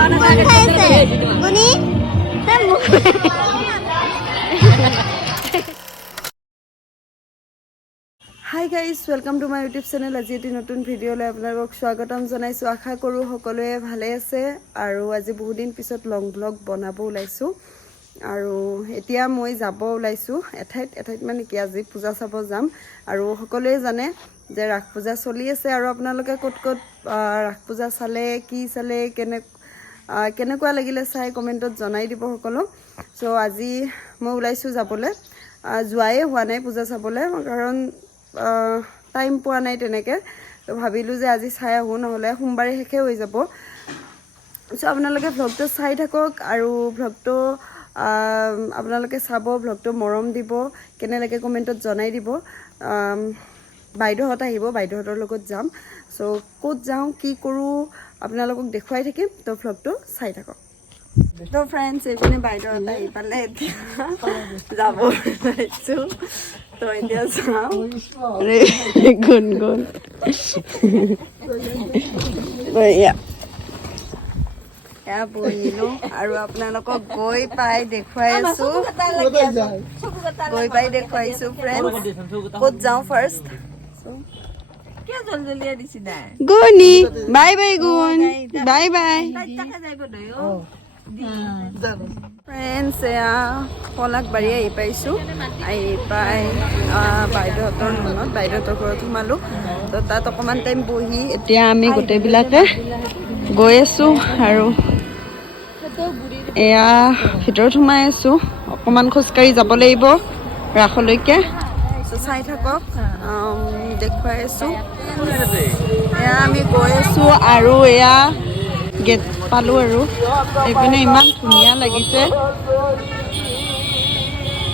Hi guys, welcome to my YouTube channel. আজি এটি নতুন ভিডিঅ'লৈ আপোনালোকক স্বাগতম জনাইছোঁ। আশা কৰোঁ সকলোৱে ভালে আছে আৰু আজি বহুত দিন পিছত লং ব্লগ বনাব ওলাইছোঁ। আৰু এতিয়া মই যাব ওলাইছোঁ এঠাইত মানে কি আজি পূজা চাব যাম। আৰু সকলোৱে জানে যে ৰাস পূজা চলি আছে আৰু আপোনালোকে ক'ত ক'ত ৰাস পূজা চালে, কি চালে, কেনেকুৱা লাগিলে চাই কমেণ্টত জনাই দিব সকলো। চ' আজি মই ওলাইছোঁ যাবলৈ, যোৱাই হোৱা নাই পূজা চাবলৈ, কাৰণ টাইম পোৱা নাই তেনেকৈ। তো ভাবিলোঁ যে আজি চাই আহোঁ, নহ'লে সোমবাৰে শেষে হৈ যাব। চ' আপোনালোকে ভ্লগটো চাই থাকক আৰু ভ্লগটো আপোনালোকে চাব, ভ্লগটো মৰম দিব, কেনে লাগে কমেণ্টত জনাই দিব। বাইদেউহঁত আহিব, বাইদেউহঁতৰ লগত যাম। চ' ক'ত যাওঁ, কি কৰোঁ আপোনালোকক দেখুৱাই থাকিম। তো ভ্লগটো চাই থাকক। তো ফ্ৰেণ্ডছ, এইপিনে বাইদেউহঁত আহি পালে, এতিয়া যাব ওলাইছোঁ। তো এতিয়া যাওঁ। গুণগুণ এয়া বহিলোঁ আৰু আপোনালোকক গৈ পাই দেখুৱাইছোঁ, ফ্ৰেণ্ডছ। ক'ত যাওঁ ফাৰ্ষ্ট? গুণি বাই বাই, গুণ বাই বাই। ফ্ৰেণ্ডছ, এয়া পলাশবাৰী আহি পাইছোঁ। আহি পাই বাইদেউহঁতৰ ঘৰত সোমালোঁ। তো তাত অকণমান টাইম বহি এতিয়া আমি গোটেইবিলাকে গৈ আছোঁ আৰু এয়া ভিতৰত সোমাই আছোঁ। অকণমান খোজকাঢ়ি যাব লাগিব ৰাসলৈকে। চাই থাকক, দেখুৱাই আছোঁ। এয়া আমি গৈ আছোঁ আৰু এয়া গেট পালোঁ আৰু এইপিনে ইমান ধুনীয়া লাগিছে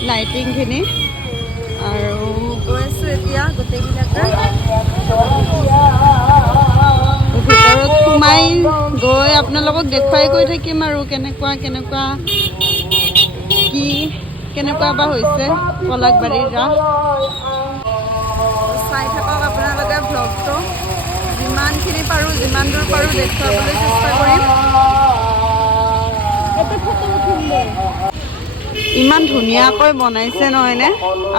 লাইটিংখিনি। আৰু গৈ আছোঁ এতিয়া গোটেইবিলাকে ভিতৰত সোমাই গৈ আপোনালোকক দেখুৱাই গৈ থাকিম আৰু কেনেকুৱা বা হৈছে পলাশবাৰীৰ ৰাস। চাই থাকক আপোনালোকে ভ্লগটো, যিমানখিনি পাৰোঁ, যিমান দূৰ পাৰোঁ দেখুৱাবলৈ চেষ্টা কৰিম। ইমান ধুনীয়াকৈ বনাইছে নহয়নে?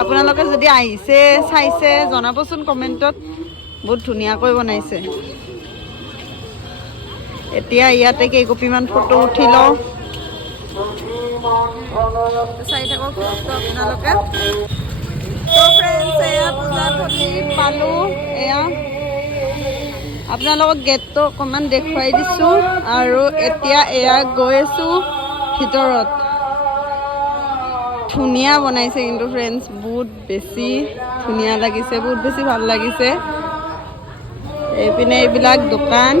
আপোনালোকে যদি আহিছে, চাইছে, জনাবচোন কমেণ্টত। বহুত ধুনীয়াকৈ বনাইছে। এতিয়া ইয়াতে কেইকপিমান ফটো উঠি লওঁ। চাই থাকক আপোনালোকে। তো ফ্ৰেণ্ডছ, এয়া পূজাথলী পালোঁ। এয়া আপোনালোকক গেটটো অকণমান দেখুৱাই দিছোঁ আৰু এতিয়া এয়া গৈ আছোঁ ভিতৰত। ধুনীয়া বনাইছে কিন্তু ফ্ৰেণ্ডছ, বহুত বেছি ধুনীয়া লাগিছে, বহুত বেছি ভাল লাগিছে। এইপিনে এইবিলাক দোকান,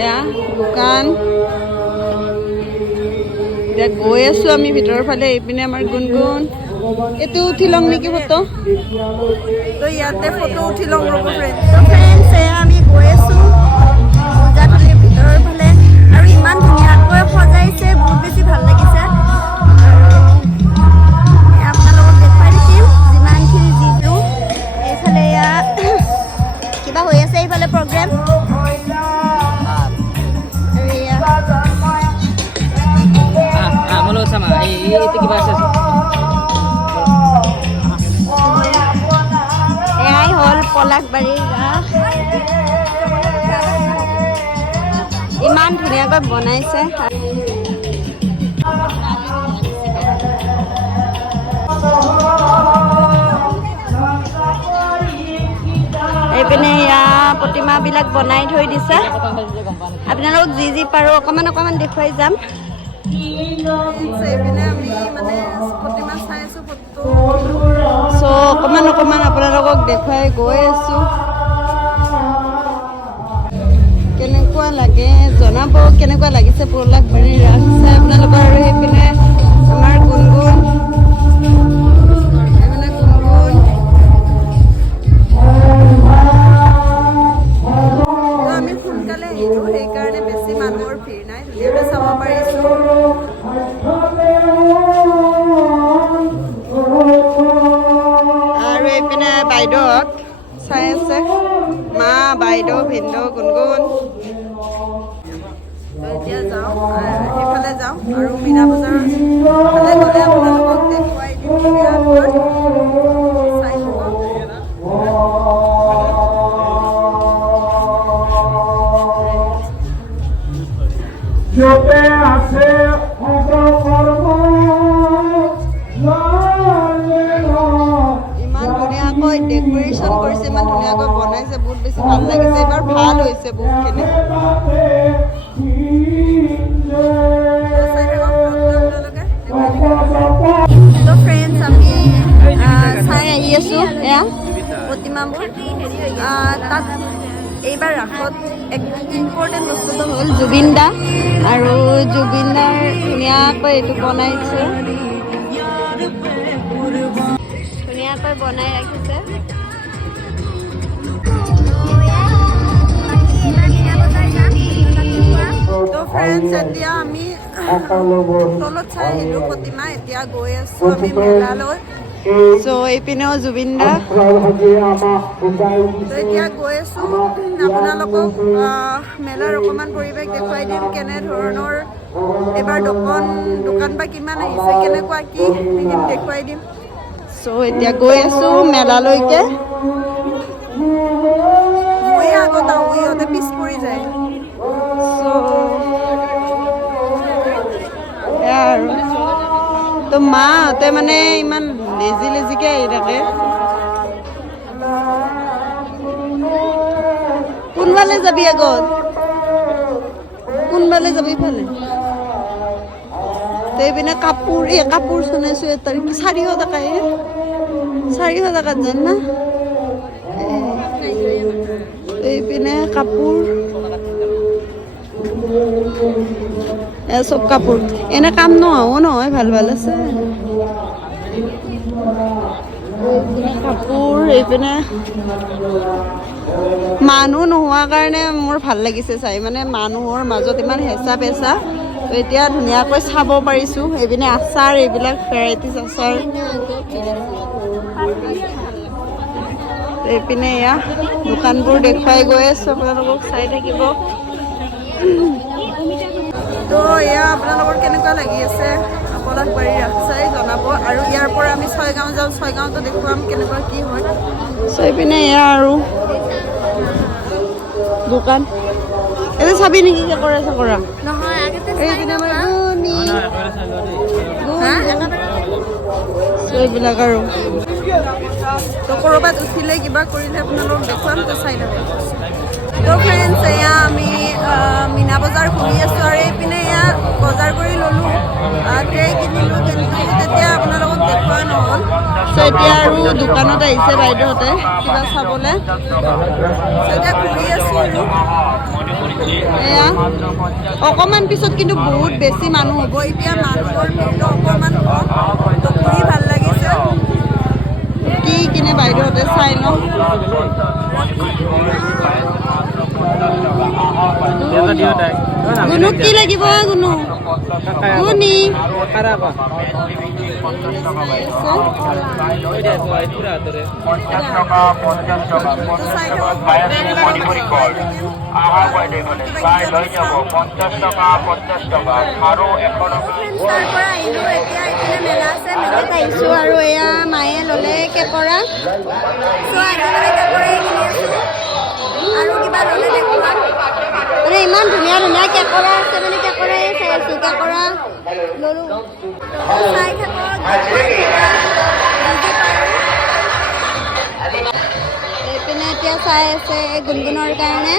এয়া দোকান। এতিয়া গৈ আছোঁ আমি ভিতৰৰ ফালে। এইপিনে আমাৰ গুণগুণ। এইটো উঠি ল'ম নেকি ফটো? তো ইয়াতে ফটো উঠি ল'ম ৰ'ব ফ্ৰেণ্ডছ। এয়া আমি গৈ আছোঁ পূজাথলীৰ ভিতৰৰ ফালে আৰু ইমান ধুনীয়াকৈ সজাইছে, বহুত বেছি ভাল লাগিছে। আপোনালোকক দেখুৱাই থাকিম যিমানখিনি যিটো। এইফালে এয়া কিবা হৈ আছে, এইফালে প্ৰগ্ৰেম। এয়াই হ'ল পলাশবাৰীৰ ৰাস। ইমান ধুনীয়াকৈ বনাইছে। এইপিনে এয়া প্ৰতিমাবিলাক বনাই থৈ দিছে। আপোনালোকক যি পাৰোঁ অকণমান দেখুৱাই যাম। এইপিনে আমি মানে প্ৰতিমা চাই আছোঁ, চ' অকণমান আপোনালোকক দেখুৱাই গৈ আছোঁ। কেনেকুৱা লাগে জনাব, কেনেকুৱা লাগিছে পলাশবাৰীৰ ৰাস চাই আপোনালোকৰ। আৰু সেইপিনে আমাৰ গুণগুণ, আমি সোনকালে আহিলোঁ, সেইকাৰণে বেছি মানুহৰ ভিৰ নাই, ধুনীয়াকৈ চাব পাৰিছোঁ। আৰু এইপিনে বাইদেউহঁত চাই আছে, মা, বাইদেউ, ভিনদেউ, গুণগুণ। তো এতিয়া যাওঁ সেইফালে যাওঁ আৰু মীনা বজাৰৰ ফালে গ'লে আপোনালোকক দেখুৱাই দিম কেতিয়াবা চাই থাকক। ইমান ধুনীয়াকৈ ডেক'ৰেশ্যন কৰিছে, ইমান ধুনীয়াকৈ বনাইছে, বহুত বেছি ভাল লাগিছে। এইবাৰ ভাল হৈছে বহুতখিনি। তো ফ্ৰেণ্ডছ আমি চাই আহি আছোঁ এয়া প্ৰতিমামূৰ্তি। তাত এইবাৰ ৰাসত এক ইম্পৰ্টেণ্ট বস্তুটো হ'ল জুবিন দা, আৰু জুবিন দাৰ ধুনীয়াকৈ এইটো বনাইছে, ধুনীয়াকৈ বনাই ৰাখিছে। তো ফ্ৰেণ্ডছ এতিয়া আমি তলত চাই আহিলোঁ প্ৰতিমা, এতিয়া গৈ আছোঁ আমি মেলালৈ। চ' এইপিনেও জুবিন দা। তো এতিয়া গৈ আছোঁ, আপোনালোকক মেলাৰ অকণমান পৰিৱেশ দেখুৱাই দিম, কেনেধৰণৰ এইবাৰ দোকান বা কিমান আহিছে, কেনেকুৱা কি সেইখিনি দেখুৱাই দিম। চ' এতিয়া গৈ আছোঁ মেলালৈকে। মই আগত আহোঁ, ইহঁতে পিছ পৰি যায়। আৰু তো মাহঁতে মানে ইমান লেজিকে আহি থাকে। কোনফালে যাবি আগত, কোনফালে যাবি ইফালে। তো এইপিনে কাপোৰ, এই কাপোৰ চোনে চুৱেটাৰ 400 টকা, 400 টকাত যান না। এইপিনে কাপোৰ, চব কাপোৰ এনে কাম নোহোৱাও নহয়, ভাল ভাল আছে কাপোৰ। এইপিনে মানুহ নোহোৱা কাৰণে মোৰ ভাল লাগিছে চাই, মানে মানুহৰ মাজত ইমান হেঁচা পেঁচা। তো এতিয়া ধুনীয়াকৈ চাব পাৰিছোঁ। এইপিনে আচাৰ, এইবিলাক ভেৰাইটিজ আচাৰ। এইপিনে এয়া দোকানবোৰ দেখুৱাই গৈ আছোঁ, আপোনালোকক চাই থাকিব। তো এয়া আপোনালোকৰ কেনেকুৱা লাগি আছে পলাশবাৰী ৰাস চাই জনাব, আৰু ইয়াৰ পৰা আমি ছয়গাঁও যাওঁ, ছয়গাঁৱতো দেখুৱাম কেনেকুৱা কি হয়। চাই পিনে এয়া আৰু দোকান এতিয়া চাবি নেকি কেকৰা চেকৰা এইবিলাক আৰু। তো ক'ৰবাত উঠিলে কিবা কৰিলে আপোনালোকক দেখুৱাম, তো চাই থাকক। তো ফ্ৰেণ্ডছ এয়া আমি মীনা বজাৰ ঘূৰি আছোঁ, আৰু এইপিনে এয়া বজাৰ কৰি ল'লোঁ, ট্ৰে কিনিলোঁ, কিন্তু তেতিয়া আপোনালোকক দেখুওৱা নহ'ল। চ' এতিয়া আৰু দোকানত আহিছে বাইদেউহঁতে কিবা চাবলৈ। চ' এতিয়া ঘূৰি আছোঁ আৰু এয়া অকণমান পিছত কিন্তু বহুত বেছি মানুহ হ'ব। এতিয়া মানুহৰ ভিৰটো অকণমান কম, তো ঘূৰি ভাল লাগিছে। কি কিনে বাইদেউহঁতে চাই লওঁ। গুনুক কি লাগিব গুনু, গুনি আৰু এয়া মায়ে ল'লে কেকৰা, আৰু কিবা ল'লে দেখুৱাম। মানে ইমান ধুনীয়া ধুনীয়া কেকৰা আছে, মানে কেকৰাই চাই আছোঁ, কেকৰা ল'লোঁ। চাই থাকক। এইপিনে এতিয়া চাই আছে গুণগুণৰ কাৰণে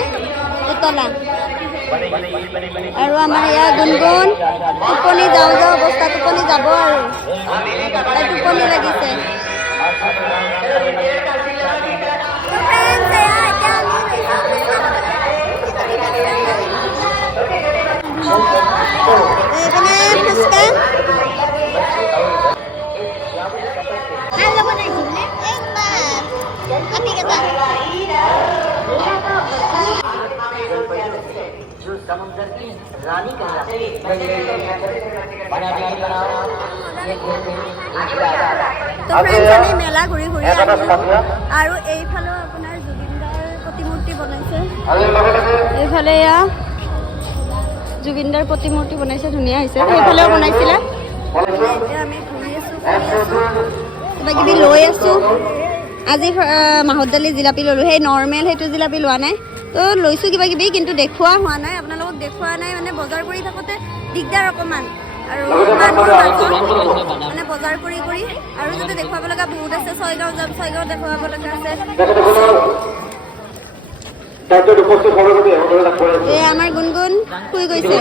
পুতলা, আৰু আমাৰ ইয়াৰ গুণগুণ টোপনি যাওঁ যাওঁ অৱস্থা, টোপনি যাব আৰু তাই টোপনি লাগিছে। এইপিনে ফুচকা समुद्र की रानी कहलाती है। তো ফ্ৰেণ্ডছ আমি মেলা ঘূৰি ঘূৰি আহিলোঁ, আৰু এইফালেও আপোনাৰ জুবিন দাৰ প্ৰতিমূৰ্তি বনাইছে। এইফালে এয়া জুবিনদাৰ প্ৰতিমূৰ্তি বনাইছে, ধুনীয়া হৈছে। সেইফালেও বনাইছিলে। এতিয়া আমি ঘূৰি আছোঁ, কিবা কিবি লৈ আছোঁ। আজি মাহত দালি জিলাপি ল'লোঁ, সেই নৰ্মেল সেইটো জিলাপি লোৱা নাই, তো লৈছোঁ কিবা কিবি, কিন্তু দেখুওৱা হোৱা নাই আপোনালোকক, দেখুওৱা নাই মানে বজাৰ কৰি থাকোঁতে দিগদাৰ অকণমান, আৰু মানুহৰ মাজত মানে বজাৰ কৰি আৰু যাতে দেখুৱাব লগা বহুত আছে। ছয়গাঁও যাম, ছয়গাঁও দেখুৱাব লগা আছে। এই আমাৰ গুণগুণ শুই গৈছে,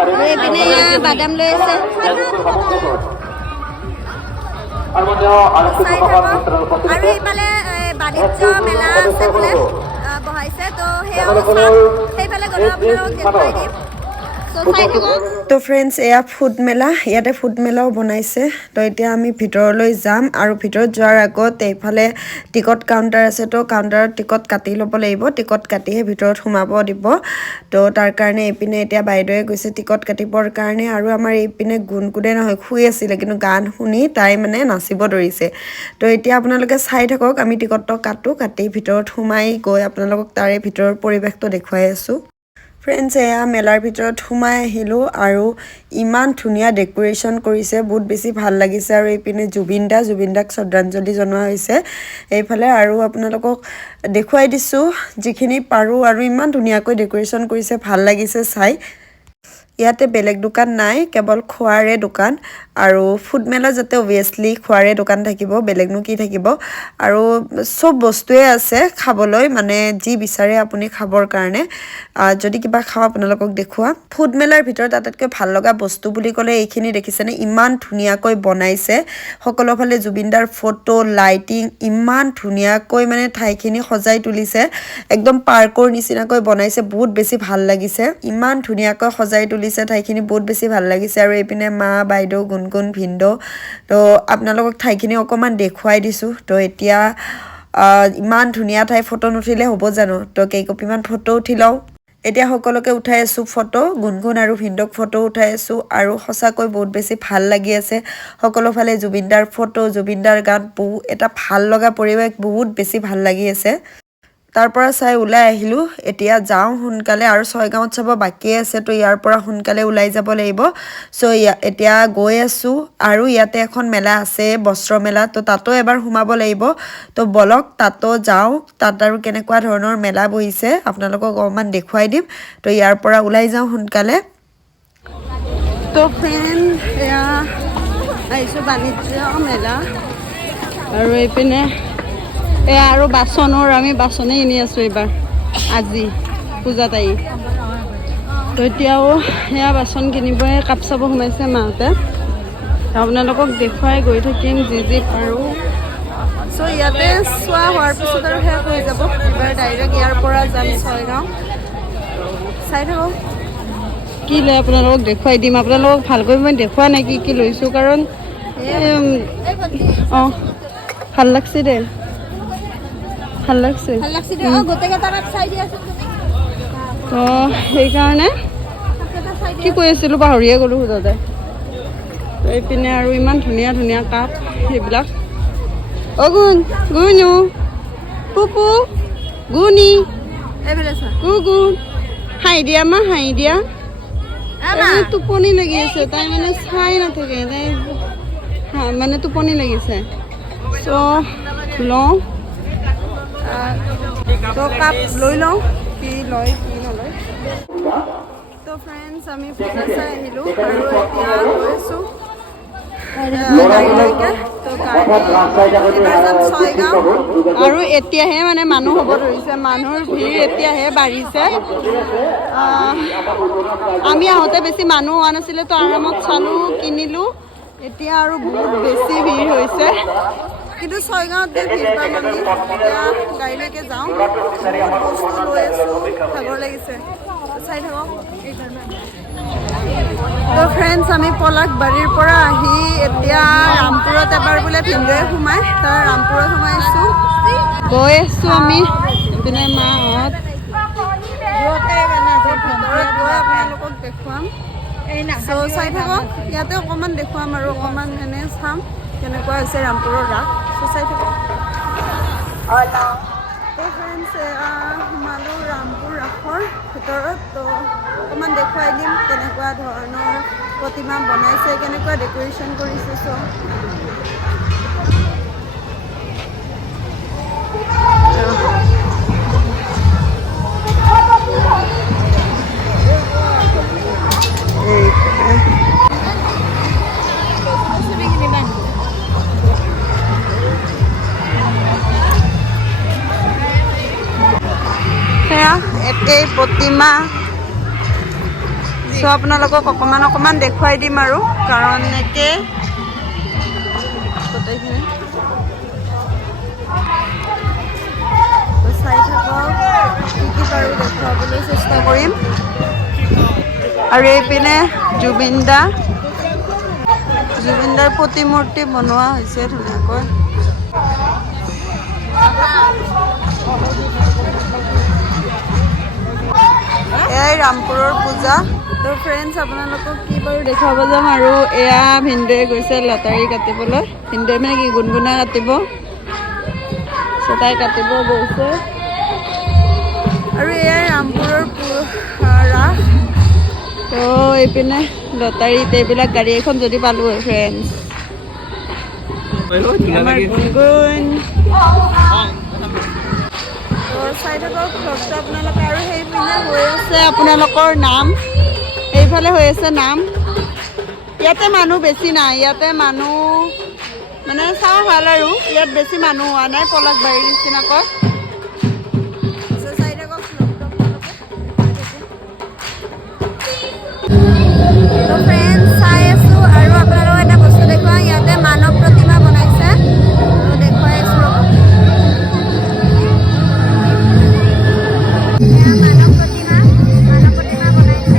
আৰু এইপিনে বাদাম লৈ আছে। আৰু এইফালে বাণিজ্য মেলা আছে বোলে, বহাইছে, তো সেয়াও চাম। সেইফালে গ'লে আপোনালোকক দেখুৱাই দিম। তো ফ্ৰেণ্ডছ, এয়া ফুড মেলা, ইয়াতে ফুড মেলাও বনাইছে। তো এতিয়া আমি ভিতৰলৈ যাম, আৰু ভিতৰত যোৱাৰ আগত এইফালে টিকট কাউণ্টাৰ আছে, তো কাউণ্টাৰত টিকট কাটি ল'ব লাগিব। টিকট কাটিহে ভিতৰত সোমাব দিব। তো তাৰ কাৰণে এইপিনে এতিয়া বাইদেৱে গৈছে টিকট কাটিবৰ কাৰণে, আৰু আমাৰ এইপিনে গুণগুণে নহয় শুই আছিলে, কিন্তু গান শুনি তাই মানে নাচিব ধৰিছে। তো এতিয়া আপোনালোকে চাই থাকক, আমি টিকটটো কাটি ভিতৰত সোমাই গৈ আপোনালোকক তাৰে ভিতৰৰ পৰিৱেশটো দেখুৱাই আছোঁ। ফ্ৰেণ্ডছ, এয়া মেলাৰ ভিতৰত সোমাই আহিলোঁ, আৰু ইমান ধুনীয়া ডেক'ৰেশ্যন কৰিছে, বহুত বেছি ভাল লাগিছে। আৰু এইপিনে জুবিনদাক শ্ৰদ্ধাঞ্জলি জনোৱা হৈছে এইফালে, আৰু আপোনালোকক দেখুৱাই দিছোঁ যিখিনি পাৰোঁ, আৰু ইমান ধুনীয়াকৈ ডেক'ৰেশ্যন কৰিছে, ভাল লাগিছে চাই। ইয়াতে বেলেগ দোকান নাই, কেৱল খোৱাৰে দোকান, আৰু ফুড মেলা যাতে অভিয়াছলি খোৱাৰে দোকান থাকিব, বেলেগনো কি থাকিব। আৰু চব বস্তুৱে আছে খাবলৈ, মানে যি বিচাৰে আপুনি খাবৰ কাৰণে। যদি কিবা খাওঁ আপোনালোকক দেখুৱাম। ফুড মেলাৰ ভিতৰত আটাইতকৈ ভাল লগা বস্তু বুলি ক'লে এইখিনি দেখিছেনে, ইমান ধুনীয়াকৈ বনাইছে। সকলোফালে জুবিনদাৰ ফটো, লাইটিং, ইমান ধুনীয়াকৈ মানে ঠাইখিনি সজাই তুলিছে, একদম পাৰ্কৰ নিচিনাকৈ বনাইছে, বহুত বেছি ভাল লাগিছে। ইমান ধুনীয়াকৈ সজাই তুলিছে ঠাইখিনি, বহুত বেছি ভাল লাগিছে। আৰু এইপিনে মা, বাইদেউ, গুণগুণ, ভিনদেউ, তো আপোনালোকক ঠাইখিনি অকণমান দেখুৱাই দিছোঁ। তো এতিয়া ইমান ধুনীয়া ঠাই, ফটো নুঠিলে হ'ব জানো? তো কেইকপিমান ফটো উঠি লওঁ। এতিয়া সকলোকে উঠাই আছোঁ ফটো, গুণগুণ আৰু ভিনদেউক ফটো উঠাই আছোঁ, আৰু সঁচাকৈ বহুত বেছি ভাল লাগি আছে। সকলোফালে জুবিনদাৰ ফটো, জুবিনদাৰ গান, এটা ভাল লগা পৰিৱেশ, বহুত বেছি ভাল লাগি আছে। তাৰ পৰা চাই ওলাই আহিলোঁ। এতিয়া যাওঁ সোনকালে, আৰু ছয়গাঁৱত চাব বাকী আছে, তো ইয়াৰ পৰা সোনকালে ওলাই যাব লাগিব। চ' এতিয়া গৈ আছোঁ, আৰু ইয়াতে এখন মেলা আছে, বস্ত্ৰ মেলা, তো তাতো এবাৰ সোমাব লাগিব। তো বলক তাতো যাওঁ, তাত আৰু কেনেকুৱা ধৰণৰ মেলা বহিছে আপোনালোকক অকণমান দেখুৱাই দিম। তো ইয়াৰ পৰা ওলাই যাওঁ সোনকালে। তো ফ্ৰেণ্ড, এয়া আহিছোঁ বাণিজ্য মেলা, আৰু এইপিনে এয়া আৰু বাচনৰ, আমি বাচনে কিনি আছোঁ এইবাৰ, আজি পূজাত আহি। তো এতিয়াও সেয়া বাচন কিনিবই কাপ চাব সোমাইছে মাহঁতে, আপোনালোকক দেখুৱাই গৈ থাকিম যি পাৰোঁ। চ' ইয়াতে চোৱা হোৱাৰ পিছত আৰু শেষ হৈ যাব। এবাৰ ডাইৰেক্ট ইয়াৰ পৰা যাম ছয়গাঁও। চাই থাকক কি লৈ আপোনালোকক দেখুৱাই দিম। আপোনালোকক ভালকৈ মই দেখুওৱা নাই কি লৈছোঁ, কাৰণ অঁ ভাল লাগছে দে, ভাল লাগছে। তো সেইকাৰণে কি কৈ আছিলোঁ পাহৰিয়ে গ'লোঁ সোধোতে। এইপিনে আৰু ইমান ধুনীয়া ধুনীয়া কাপ সেইবিলাক। অ' গুণু পুপু গুণি গুণ হাঁহি দিয়া, মা হাঁহি দিয়া। টোপনি লাগি আছে, তাই মানে চাই নাথাকে, তাই মানে টোপনি লাগিছে। চ' লওঁ, তো কাপ লৈ লওঁ, কি লয় কি নলয়। তো ফ্ৰেণ্ডছ, আমি পূজা চাই আহিলোঁ, আৰু এতিয়া গৈ আছোঁ গাড়ীলৈকে। তো এইবাৰ যাম ছয়গাঁও, আৰু এতিয়াহে মানে মানুহ হ'ব ধৰিছে, মানুহৰ ভিৰ এতিয়াহে বাঢ়িছে। আমি আহোঁতে বেছি মানুহ হোৱা নাছিলে, তো আৰামত চালোঁ, কিনিলোঁ। এতিয়া আৰু বহুত বেছি ভিৰ হৈছে, কিন্তু ছয়গাঁৱত গৈ ভিৰ পাম আমি। এতিয়া গাড়ীলৈকে যাওঁ, বহুত বস্তু লৈ আছোঁ, ভাগৰ লাগিছে, চাই থাকক। তো ফ্ৰেণ্ডছ, আমি পলাশবাৰীৰ পৰা আহি এতিয়া ৰামপুৰত এবাৰ বোলে ভিনদেউৱে সোমাই, তাৰ ৰামপুৰত সোমাইছোঁ, গৈ আছোঁ আমি। এইপিনে মাহঁত, ভিতৰত গৈ আপোনালোকক দেখুৱাম। চ' চাই থাকক, ইয়াতে অকণমান দেখুৱাম, আৰু অকণমান এনে চাম কেনেকুৱা হৈছে ৰামপুৰৰ ৰাস। চ' চাই থাকক। তো ফ্ৰেণ্ডছ সোমালোঁ ৰামপুৰ ৰাসৰ ভিতৰত। তো অকণমান দেখুৱাই দিম কেনেকুৱা ধৰণৰ প্ৰতিমা বনাইছে, কেনেকুৱা ডেক'ৰেশ্যন কৰিছে চব। সেয়া একেই প্ৰতিমা। চ' আপোনালোকক অকণমান দেখুৱাই দিম আৰু, কাৰণ একে গোটেইখিনি চাই থাকক, কি পাৰোঁ দেখুৱাবলৈ চেষ্টা কৰিম। আৰু এইপিনে জুবিনদাৰ প্ৰতিমূৰ্তি বনোৱা হৈছে ধুনীয়াকৈ। এয়াই ৰামপুৰৰ পূজা। তো ফ্ৰেণ্ডছ আপোনালোকক কি বাৰু দেখুৱাব যাম। আৰু এয়া ভিনদেউৱে গৈছে লটাৰী কাটিবলৈ। ভিনদেউৱে মানে কি গুণগুণা কাটিব, তাই কাটিব গৈছে। আৰু এয়াই ৰামপুৰৰ ৰাস। তো এইপিনে লটাৰীত এইবিলাক গাড়ী এখন যদি পালোঁ হয় ফ্ৰেণ্ডছ। আমাৰ গুণগুণ চাই থাকক ভ্লগটো আপোনালোকে। আৰু সেইপিনে হৈ আছে আপোনালোকৰ নাম, এইফালে হৈ আছে নাম। ইয়াতে মানুহ বেছি নাই, ইয়াতে মানুহ মানে চাওঁ ভাল আৰু ইয়াত বেছি মানুহ হোৱা নাই পলাশবাৰীৰ নিচিনাকৈ। চাই থাকক ভ্লগটো আপোনালোকে। তো ফ্ৰেণ্ডছ চাই আছোঁ। আৰু আপোনালোকক এটা বস্তু দেখুৱাওঁ, ইয়াতে মানৱ প্ৰতিমা বনাইছে। তো দেখুৱাই আছোঁ ৰ'ব। মানৱ প্ৰতিমা বনাইছে।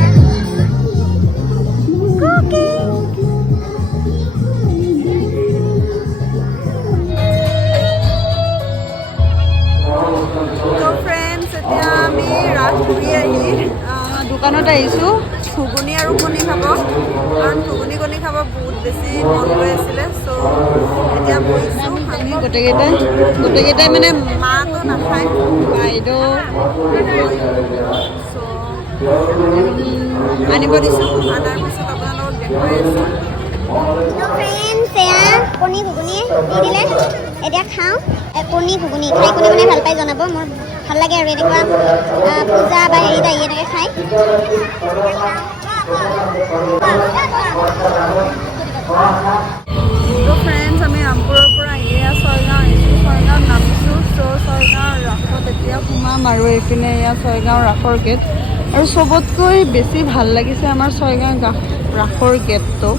তো ফ্ৰেণ্ডছ এতিয়া আমি ৰাস ঘূৰি আহি দোকানত আহিছোঁ ঘুগুনি আৰু কণী খাব, কাৰণ ঘুগুনি কণী খাব বহুত বেছি মন গৈ আছিলে। চ' এতিয়া বহিছোঁ আমি গোটেইকেইটাই মানে মাতো নাখায়, বাইদেউ চ' আনিব দিছোঁ। আনাৰ পিছত আপোনালোকক দেখুৱাই আছোঁ। কণী ঘুগুনি দি দিলে, এতিয়া খাওঁ। কণী ঘুগুনি খাই কোনে কোনে ভাল পাই জনাব। মোৰ ভাল লাগে আৰু এনেকুৱা পূজা বা হেৰিত আহি এনেকৈ খাই। তো ফ্ৰেণ্ডছ আমি ৰামপুৰৰ পৰা এয়া ছয়গাঁও আহিছোঁ, ছয়গাঁৱত নামিছোঁ। চ' ছয়গাঁৱৰ ৰাসত এতিয়া সোমাম। আৰু এইপিনে এয়া ছয়গাঁৱৰ ৰাসৰ গেট। আৰু চবতকৈ বেছি ভাল লাগিছে আমাৰ ছয়গাঁও ৰাসৰ গেটটো,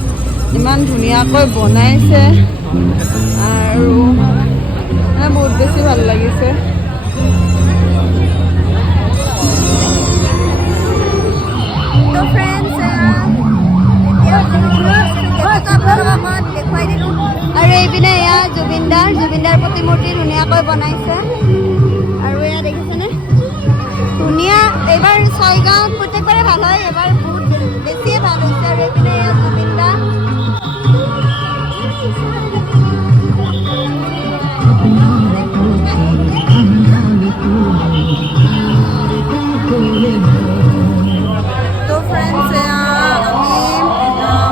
ইমান ধুনীয়াকৈ বনাইছে আৰু মানে বহুত বেছি ভাল লাগিছে। তো ফ্ৰেণ্ডছ দেখুৱাই দিলোঁ। আৰু এইপিনে এয়া জুবিনদাৰ প্ৰতিমূৰ্তি ধুনীয়াকৈ বনাইছে। আৰু এয়া দেখিছেনে ধুনীয়া। এইবাৰ ছয়গাঁৱত প্ৰত্যেকবাৰে ভাল হয়, এইবাৰ বহুত বেছিয়ে ভাল হৈছে। আৰু এইপিনে এয়া জুবিনদা। তো ফ্ৰেণ্ডছ আমি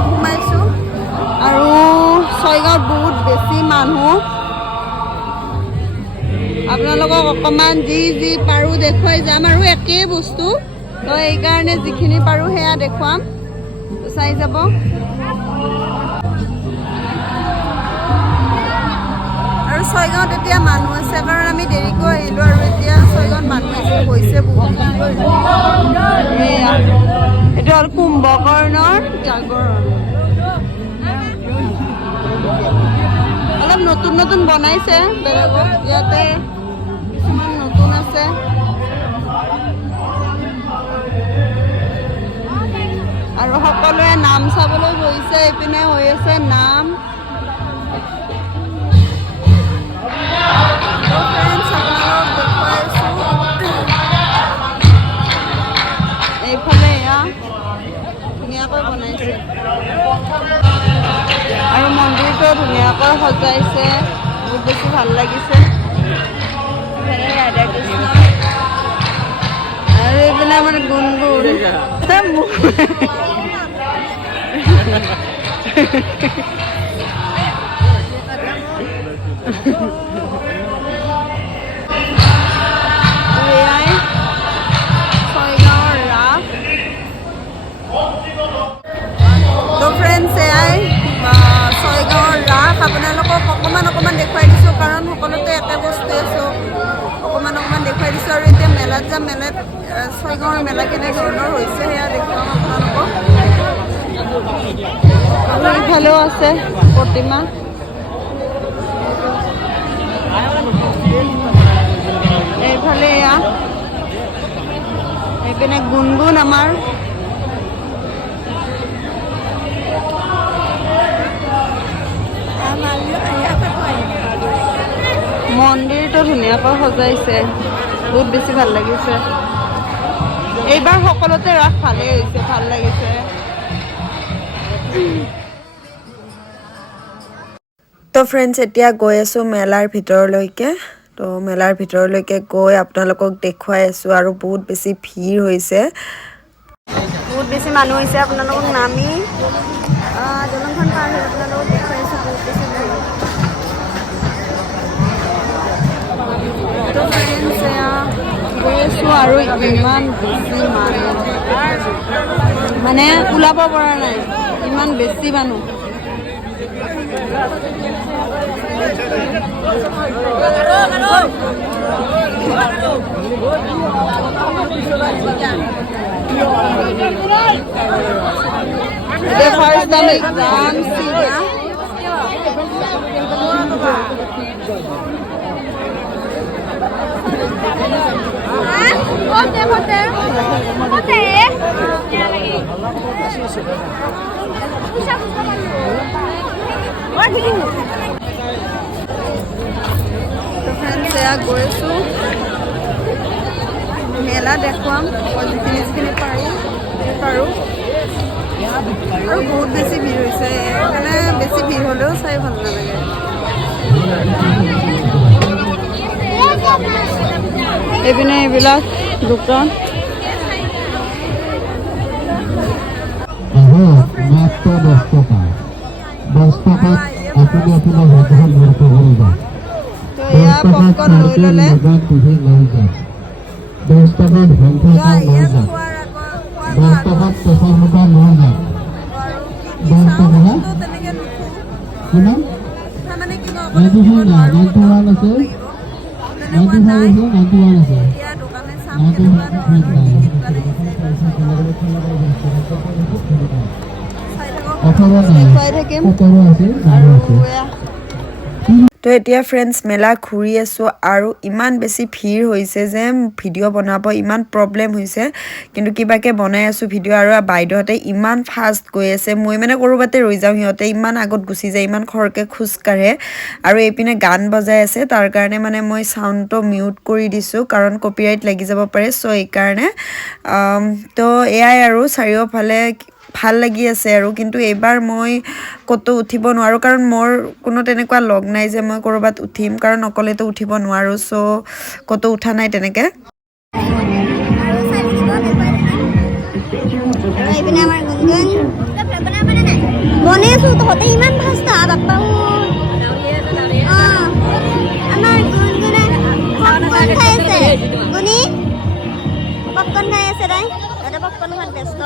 সোমাইছোঁ। আৰু ছয়গাঁৱত বহুত বেছি মানুহ। আপোনালোকক অকণমান যি পাৰোঁ দেখুৱাই যাম। আৰু একেই বস্তু, তো এইকাৰণে যিখিনি পাৰোঁ সেয়া দেখুৱাম, চাই যাব। আৰু ছয়গাঁৱত এতিয়া মানুহ আছে, কাৰণ আমি দেৰিকৈ আহিলোঁ। আৰু এতিয়া ছয়গাঁৱত মানুহ হৈছে বহুত। এইটো হ'ল কুম্ভকৰ্ণৰ জাগৰণ। অলপ নতুন বনাইছে বেলেগত, ইয়াতে কিছুমান নতুন আছে। আৰু সকলোৱে নাম চাবলৈ বহিছে। এইপিনে হৈ আছে নাম। এইফালে এয়া ধুনীয়াকৈ বনাইছে। আৰু মন্দিৰটো ধুনীয়াকৈ সজাইছে, বহুত বেছি ভাল লাগিছে। ৰাধা কৃষ্ণ আমাৰ গুনগুন তো ফ্ৰেণ্ডছ এয়াই ছয়গাঁৱৰ ৰাস আপোনালোকক অকণমান দেখুৱাই দিছোঁ কাৰণ সকলোতে একে বস্তুৱে চব অকণমান দেখুৱাই দিছোঁ আৰু এতিয়া মেলাত যাম মেলাত ছয়গাঁৱৰ মেলা কেনেধৰণৰ হৈছে সেয়া দেখুৱাম আপোনালোকক আৰু ইফালেও আছে প্ৰতিমা এইফালে এয়া এইপিনে গুণগুণ আমাৰ মন্দিৰটো ধুনীয়াকৈ সজাইছে বহুত বেছি ভাল লাগিছে এইবাৰ সকলোতে ৰাস ভালেই হৈছে ভাল লাগিছে তো ফ্ৰেণ্ডছ এতিয়া গৈ আছোঁ মেলাৰ ভিতৰলৈকে তো মেলাৰ ভিতৰলৈকে গৈ আপোনালোকক দেখুৱাই আছোঁ আৰু বহুত বেছি ভিৰ হৈছে বহুত বেছি মানুহ হৈছে আপোনালোকক নামি দলংখন পাৰ হৈ আপোনালোকক দেখুৱাই আছোঁ বহুত বেছি গৈ আছোঁ আৰু ইমান বেছি মানুহ মানে ওলাব পৰা নাই ইমান বেছি মানুহ The first time exam গৈ আছোঁ মেলা দেখুৱাম যিখিনি পাৰোঁ আৰু বহুত বেছি ভিৰ হৈছে মানে বেছি ভিৰ হ'লেও চাই ভাল নালাগে এইপিনে এইবিলাক দোকান এয়া পপকৰ্ণ লৈ ল'লে তো এতিয়া ফ্ৰেণ্ডছ মেলা ঘূৰি আছোঁ আৰু ইমান বেছি ভিৰ হৈছে যে ভিডিঅ' বনাব ইমান প্ৰব্লেম হৈছে কিন্তু কিবাকৈ বনাই আছোঁ ভিডিঅ' আৰু বাইদেউহঁতে ইমান ফাষ্ট গৈ আছে মই মানে ক'ৰবাতে ৰৈ যাওঁ সিহঁতে ইমান আগত গুচি যায় ইমান খৰকৈ খোজকাঢ়ে আৰু এইপিনে গান বজাই আছে তাৰ কাৰণে মানে মই চাউণ্ডটো মিউট কৰি দিছোঁ কাৰণ কপিৰাইট লাগি যাব পাৰে চ' এইকাৰণে তো এয়াই আৰু চাৰিওফালে ভাল লাগি আছে আৰু কিন্তু এইবাৰ মই ক'তো উঠিব নোৱাৰোঁ কাৰণ মোৰ কোনো তেনেকুৱা লগ নাই যে মই ক'ৰবাত উঠিম কাৰণ অকলেতো উঠিব নোৱাৰোঁ চ' ক'তো উঠা নাই তেনেকৈ বনাই আছোঁ তহঁতে ইমান ভাস্তা বাপ্পা আমাৰ গুণগুণে পপকৰ্ণ খাই আছে গুণি পপকৰ্ণ খাই আছে তাই তাতে পপকৰ্ণ খোৱাত ব্যস্ত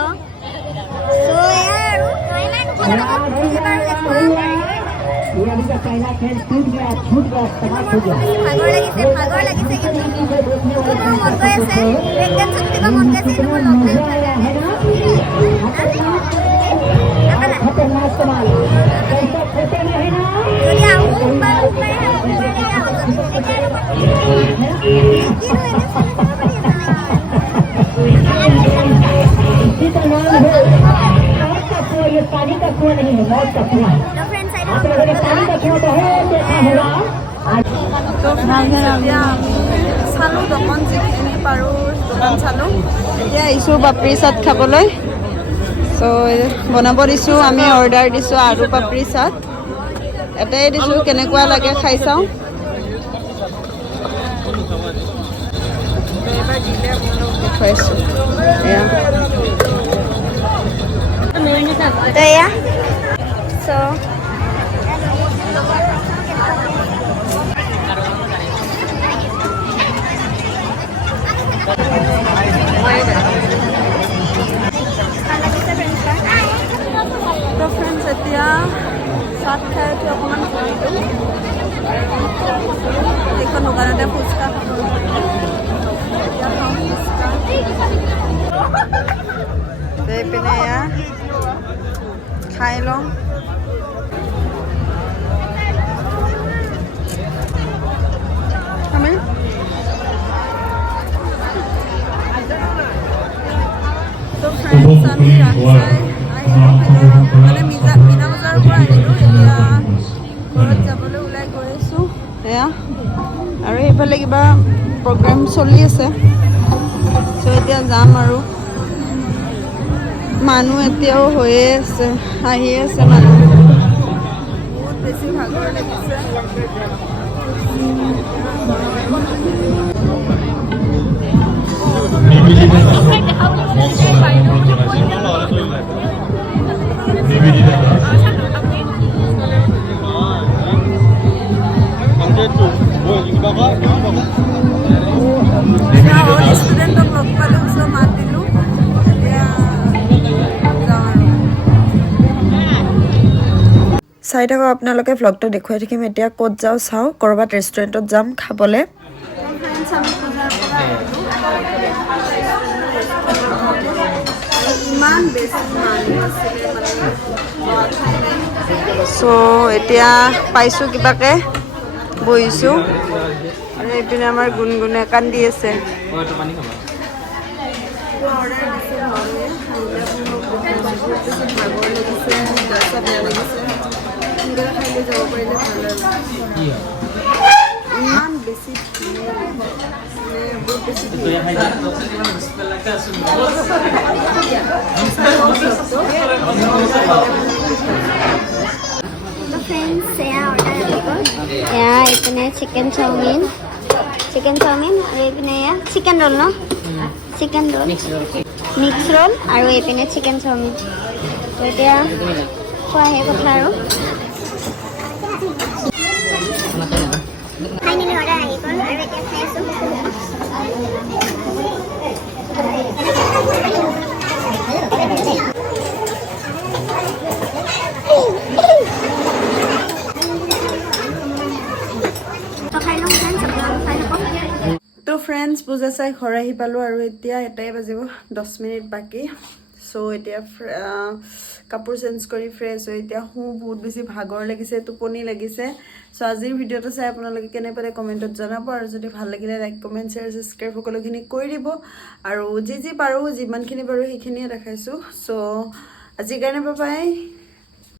ভাগৰ লাগিছে কিন্তু মন গৈ আছে মন গৈ আছে যদি पानी का कुआं नहीं है मौत का कुआं आप लोगों ने पानी का कुआं तो है देखा होगा চালোঁ দোকান যিখিনি পাৰোঁ দোকান চালোঁ এতিয়া আহিছোঁ পাপৰি চাট খাবলৈ চ' বনাব দিছোঁ আমি অৰ্ডাৰ দিছোঁ আৰু পাপৰি চাট এটাই দিছোঁ কেনেকুৱা লাগে খাই চাওঁ কিবা দিলে আপোনালোকক দেখুৱাইছোঁ এয়া তো এয়া চ' তো ফ্ৰেণ্ডছ এতিয়া চাট খাই উঠি অকণমান ঘূৰিলোঁ এইখন দোকানতে ফুচকা এইপিনে এয়া খাই লওঁ আমি তো ফ্ৰেণ্ডছ আমি ৰাস্তাই আহিলোঁ মানে মিনা বজাৰৰ পৰা আহিলোঁ এতিয়া ঘৰত যাবলৈ ওলাই গৈ আছোঁ এয়া আৰু সেইফালে কিবা প্ৰগ্ৰাম চলি আছে চ' এতিয়া যাম আৰু মানুহ এতিয়াও হৈয়ে আছে আহিয়ে আছে মানুহ বহুত বেছি ভাগৰ লাগিছে ষ্টুডেণ্টক লগ পালোঁ চ' মাত দিলোঁ এতিয়া যাওঁ আৰু চাই থাকক আপোনালোকে ভ্লগটো দেখুৱাই থাকিম এতিয়া ক'ত যাওঁ চাওঁ ক'ৰবাত ৰেষ্টুৰেণ্টত যাম খাবলৈ ইমান বেছি মানুহ আছিলে চ' এতিয়া পাইছোঁ কিবাকে বহিছোঁ আৰু এইপিনে আমাৰ গুণগুণে কান্দি আছে ইমান বেছি বহুত বেছি তো ফ্ৰেণ্ডছ এয়া অৰ্ডাৰ হৈ গ'ল এয়া এইপিনে চিকেন চাওমিন আৰু এইপিনে এয়া চিকেন ৰ'ল ন চিকেন ৰ'ল মিক্স ৰ'ল আৰু এইপিনে চিকেন চাওমিন তো এতিয়া খোৱাহে কথা আৰু ফাইনেলি অৰ্ডাৰ আহি গ'ল আৰু এতিয়া খাই আছোঁ তো ফ্ৰেণ্ডছ পূজা চাই ঘৰ আহি পালোঁ আৰু এতিয়া এটাই বাজিব 10 মিনিট বাকী চ' এতিয়া কাপোৰ চেঞ্জ কৰি ফ্ৰেছ হৈ এতিয়া বহুত বেছি ভাগৰ লাগিছে টোপনি লাগিছে চ' আজিৰ ভিডিঅ'টো চাই আপোনালোকে কেনে পালে কমেণ্টত জনাব আৰু যদি ভাল লাগিলে লাইক কমেণ্ট শ্বেয়াৰ ছাবস্ক্ৰাইব সকলোখিনি কৰি দিব আৰু যি পাৰোঁ যিমানখিনি পাৰোঁ সেইখিনিয়ে দেখাইছোঁ চ' আজিৰ কাৰণে বাই